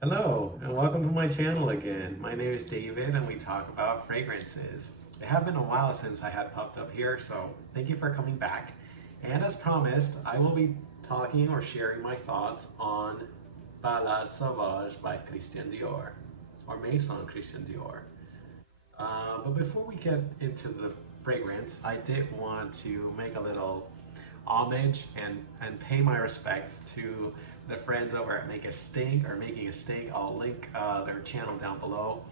Hello, and welcome to my channel again. My name is David, and we talk about fragrances. It had been a while since I had popped up here, so thank you for coming back. And as promised, I will be talking or sharing my thoughts on Balade Sauvage by Christian Dior, or Maison Christian Dior. But before we get into the fragrance, I did want to make a little homage and pay my respects to the friends over at Make a Stink or Making a Stink. I'll link their channel down below.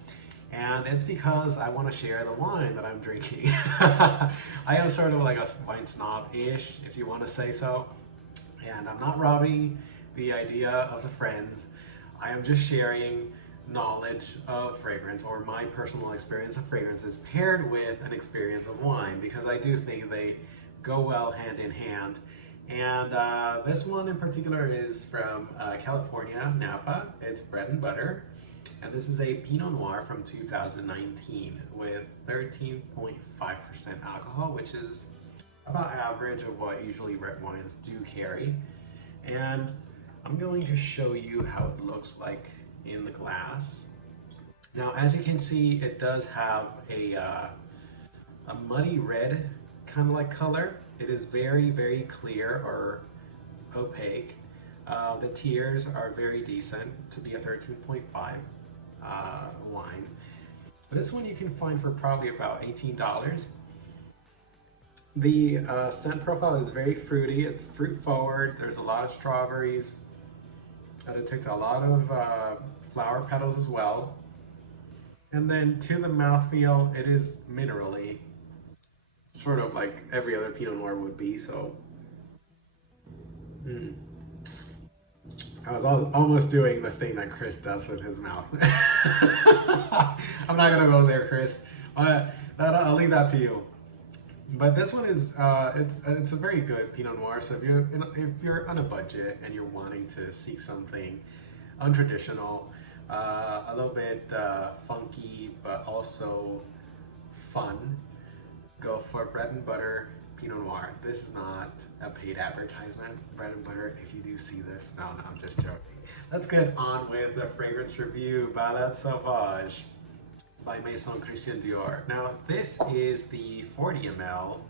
And it's because I want to share the wine that I'm drinking. I am sort of like a wine snob-ish, if you want to say so. And I'm not robbing the idea of the friends. I am just sharing knowledge of fragrance or my personal experience of fragrances paired with an experience of wine because I do think they go well hand in hand. And this one in particular is from California, Napa. It's Bread and Butter. And this is a Pinot Noir from 2019 with 13.5% alcohol, which is about average of what usually red wines do carry. And I'm going to show you how it looks like in the glass. Now, as you can see, it does have a muddy red kind of like color. It is very, very clear or opaque. The tiers are very decent to be a 13.5 wine. This one you can find for probably about $18. The scent profile is very fruity. It's fruit forward. There's a lot of strawberries. It takes a lot of flower petals as well. And then to the mouthfeel, it is minerally, sort of like every other Pinot Noir would be. So, I was almost doing the thing that Chris does with his mouth. I'm not gonna go there, Chris. I'll leave that to you. But this one is it's a very good Pinot Noir. So if you're on a budget and you're wanting to seek something untraditional, a little bit funky but also fun, go for Bread and Butter Pinot Noir. This is not a paid advertisement. Bread and Butter, if you do see this, no, I'm just joking. Let's get on with the fragrance review. Balade Sauvage by Maison Christian Dior. Now, this is the 40 ml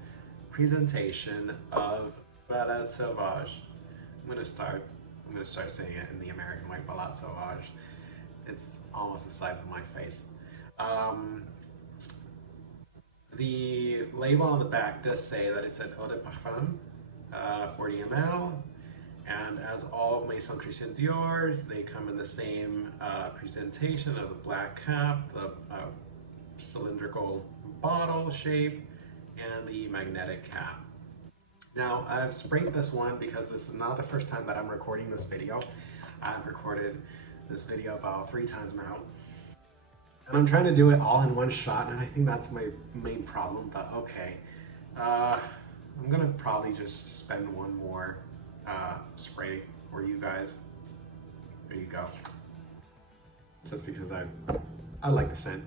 presentation of Balade Sauvage. I'm gonna start saying it in the American way, Balade Sauvage. It's almost the size of my face. The label on the back does say that it's an eau de parfum, 40 ml, and as all Maison Christian Dior's, they come in the same presentation of the black cap, the cylindrical bottle shape, and the magnetic cap. Now, I've sprayed this one because this is not the first time that I'm recording this video. I've recorded this video about 3 times now. And I'm trying to do it all in one shot, and I think that's my main problem, but okay. I'm gonna probably just spend one more spray for you guys. There you go. Just because I like the scent.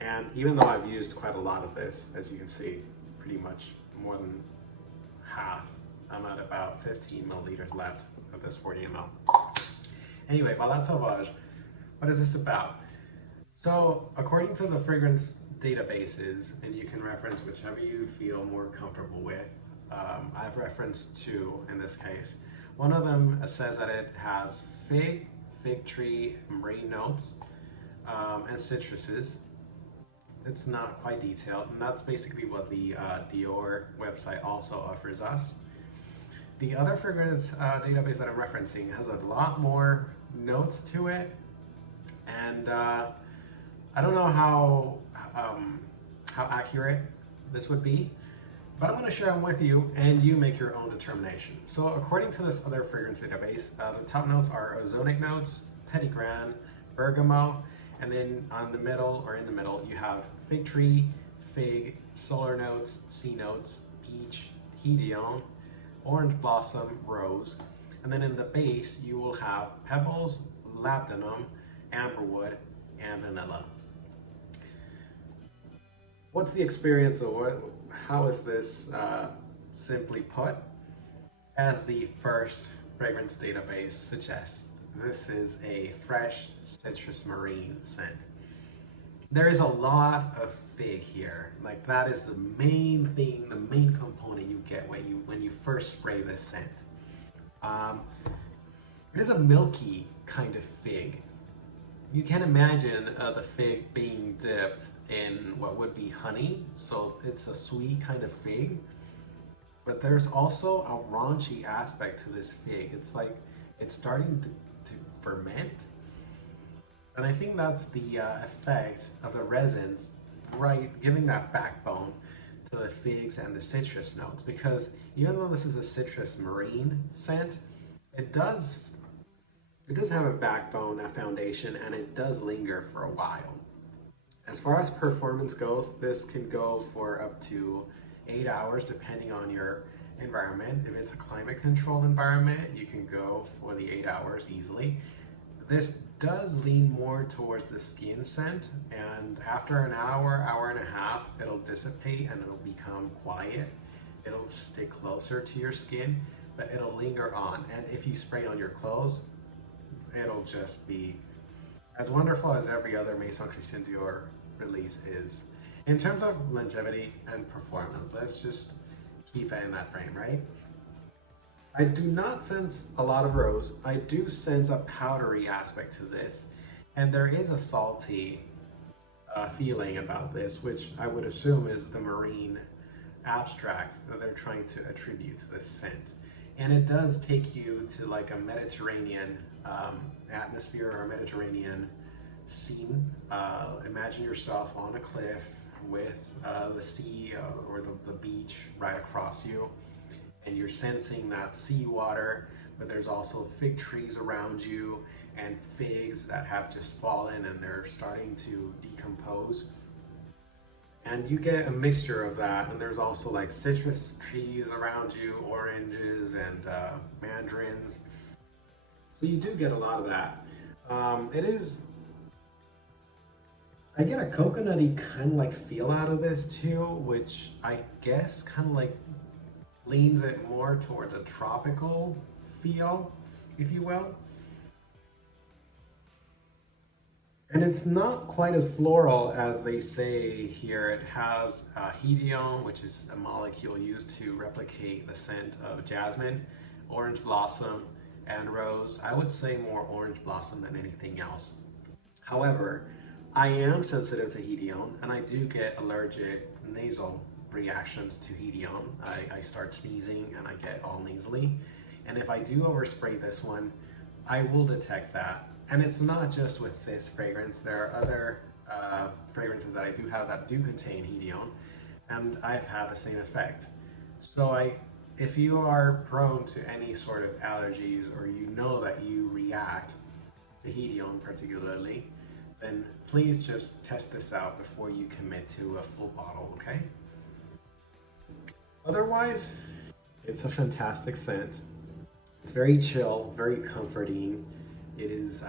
And even though I've used quite a lot of this, as you can see, pretty much more than half, I'm at about 15 milliliters left of this 40 ml. Anyway, Balade Sauvage, what is this about? So, according to the fragrance databases, and you can reference whichever you feel more comfortable with, I've referenced 2 in this case. One of them says that it has fig tree, and rain notes, and citruses. It's not quite detailed, and that's basically what the Dior website also offers us. The other fragrance database that I'm referencing has a lot more notes to it, and I don't know how accurate this would be, but I'm going to share them with you, and you make your own determination. So according to this other fragrance database, the top notes are ozonic notes, petitgrain, bergamot, and then in the middle, you have fig tree, fig, solar notes, sea notes, peach, hedion, orange blossom, rose, and then in the base, you will have pebbles, labdanum, amberwood, and vanilla. What's the experience of how is this simply put? As the first fragrance database suggests, this is a fresh citrus marine scent. There is a lot of fig here. Like that is the main thing, the main component you get when you first spray this scent. Um, it is a milky kind of fig. You can imagine the fig being dipped in what would be honey, so it's a sweet kind of fig. But there's also a raunchy aspect to this fig. It's like it's starting to ferment. And I think that's the effect of the resins, right, giving that backbone to the figs and the citrus notes. Because even though this is a citrus marine scent, it does have a backbone, a foundation, and it does linger for a while. As far as performance goes, this can go for up to 8 hours depending on your environment. If it's a climate controlled environment, you can go for the 8 hours easily. This does lean more towards the skin scent, and after an hour, hour and a half, it'll dissipate and it'll become quiet. It'll stick closer to your skin, but it'll linger on. And if you spray on your clothes, it'll just be as wonderful as every other Maison Christian Dior release is. In terms of longevity and performance, let's just keep it in that frame, right? I do not sense a lot of rose. I do sense a powdery aspect to this, and there is a salty feeling about this, which I would assume is the marine abstract that they're trying to attribute to this scent. And it does take you to like a Mediterranean atmosphere or a Mediterranean scene. Imagine yourself on a cliff with the sea or the beach right across you, and you're sensing that seawater, but there's also fig trees around you and figs that have just fallen and they're starting to decompose. And you get a mixture of that, and there's also like citrus trees around you, oranges and mandarins. So you do get a lot of that. I get a coconutty kind of like feel out of this too, which I guess kind of like leans it more towards a tropical feel, if you will. And it's not quite as floral as they say here. It has hedione, which is a molecule used to replicate the scent of jasmine, orange blossom, and rose. I would say more orange blossom than anything else. However, I am sensitive to hedione, and I do get allergic nasal reactions to hedione. I start sneezing and I get all nasally. And if I do overspray this one, I will detect that. And it's not just with this fragrance. There are other fragrances that I do have that do contain hedione, and I've had the same effect. So if you are prone to any sort of allergies, or you know that you react to hedione particularly, then please just test this out before you commit to a full bottle, okay? Otherwise, it's a fantastic scent. It's very chill, very comforting. It is.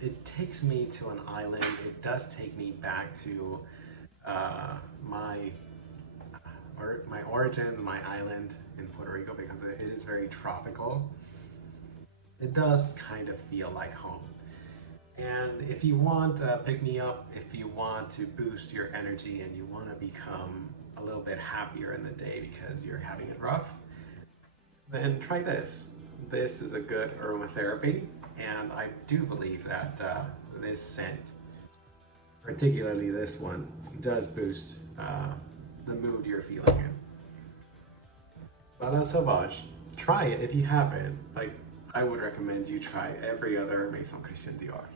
It takes me to an island. It does take me back to my origins, my island in Puerto Rico, because it is very tropical. It does kind of feel like home. And if you want to pick me up, if you want to boost your energy and you want to become a little bit happier in the day because you're having it rough, then try this. This is a good aromatherapy, and I do believe that this scent, particularly this one, does boost the mood you're feeling in. Balade Sauvage. Try it if you haven't. Like, I would recommend you try every other Maison Christian Dior.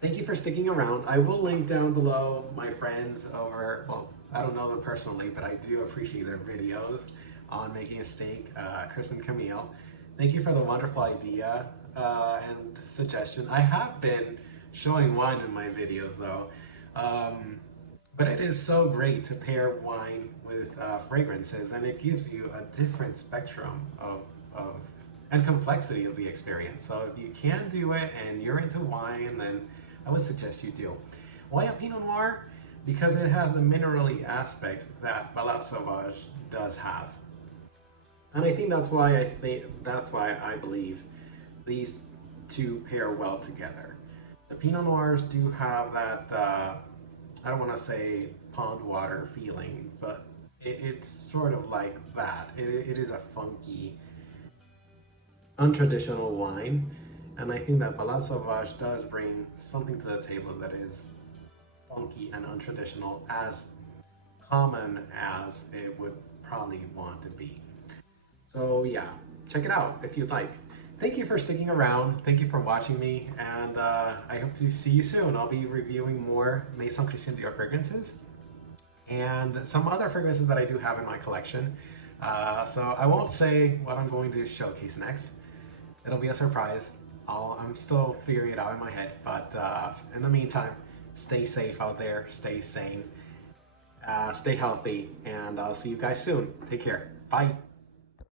Thank you for sticking around. I will link down below my friends over, well, I don't know them personally, but I do appreciate their videos on making a steak, Chris and Camille. Thank you for the wonderful idea and suggestion. I have been showing wine in my videos though, but it is so great to pair wine with fragrances, and it gives you a different spectrum of and complexity of the experience. So if you can do it and you're into wine, then I would suggest you do. Why a Pinot Noir? Because it has the minerally aspect that Balade Sauvage does have. And I think that's why I believe these to pair well together. The Pinot Noirs do have that, I don't want to say pond water feeling, but it's sort of like that. It is a funky, untraditional wine, and I think that Balade Sauvage does bring something to the table that is funky and untraditional, as common as it would probably want to be. So yeah, check it out if you'd like. Thank you for sticking around. Thank you for watching me, and I hope to see you soon. I'll be reviewing more Maison Christian Dior fragrances and some other fragrances that I do have in my collection. So I won't say what I'm going to showcase next. It'll be a surprise. I'm still figuring it out in my head, but in the meantime, stay safe out there, stay sane, stay healthy, and I'll see you guys soon. Take care. Bye.